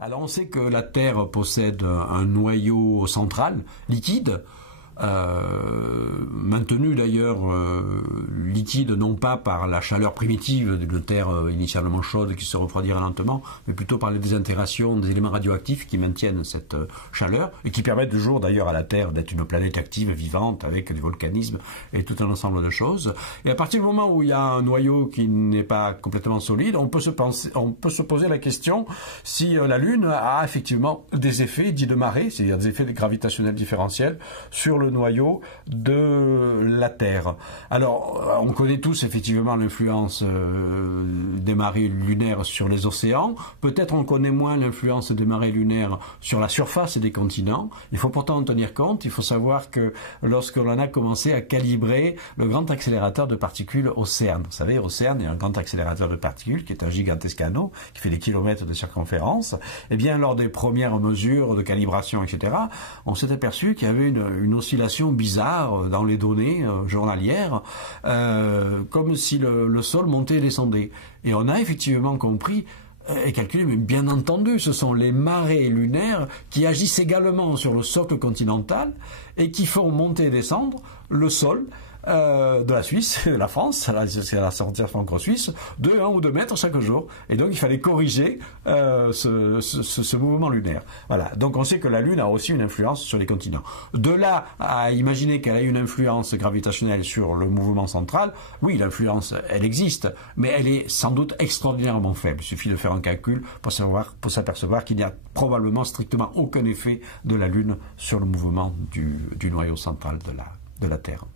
Alors on sait que la Terre possède un noyau central, liquide, maintenu d'ailleurs liquide non pas par la chaleur primitive d'une terre initialement chaude qui se refroidira lentement, mais plutôt par les désintégrations des éléments radioactifs qui maintiennent cette chaleur et qui permettent toujours d'ailleurs à la Terre d'être une planète active, vivante, avec du volcanisme et tout un ensemble de choses. Et à partir du moment où il y a un noyau qui n'est pas complètement solide, on peut se poser la question si la Lune a effectivement des effets dits de marée, c'est-à-dire des effets gravitationnels différentiels sur le noyau de la Terre. Alors, on connaît tous effectivement l'influence des marées lunaires sur les océans. Peut-être on connaît moins l'influence des marées lunaires sur la surface des continents. Il faut pourtant en tenir compte. Il faut savoir que lorsque l'on a commencé à calibrer le grand accélérateur de particules au CERN, vous savez, au CERN, il y a un grand accélérateur de particules qui est un gigantesque anneau qui fait des kilomètres de circonférence. Et bien, lors des premières mesures de calibration, etc., on s'est aperçu qu'il y avait une oscillation bizarre dans les données journalières, comme si le sol montait et descendait. Et on a effectivement compris et calculé, mais bien entendu, ce sont les marées lunaires qui agissent également sur le socle continental et qui font monter et descendre le sol de la Suisse, la France, c'est la frontière franco-suisse, de 1 ou 2 mètres chaque jour. Et donc il fallait corriger ce mouvement lunaire. Voilà. Donc on sait que la Lune a aussi une influence sur les continents. De là à imaginer qu'elle a une influence gravitationnelle sur le mouvement central, oui, l'influence, elle existe, mais elle est sans doute extraordinairement faible. Il suffit de faire un calcul pour s'apercevoir qu'il n'y a probablement strictement aucun effet de la Lune sur le mouvement du noyau central de la Terre.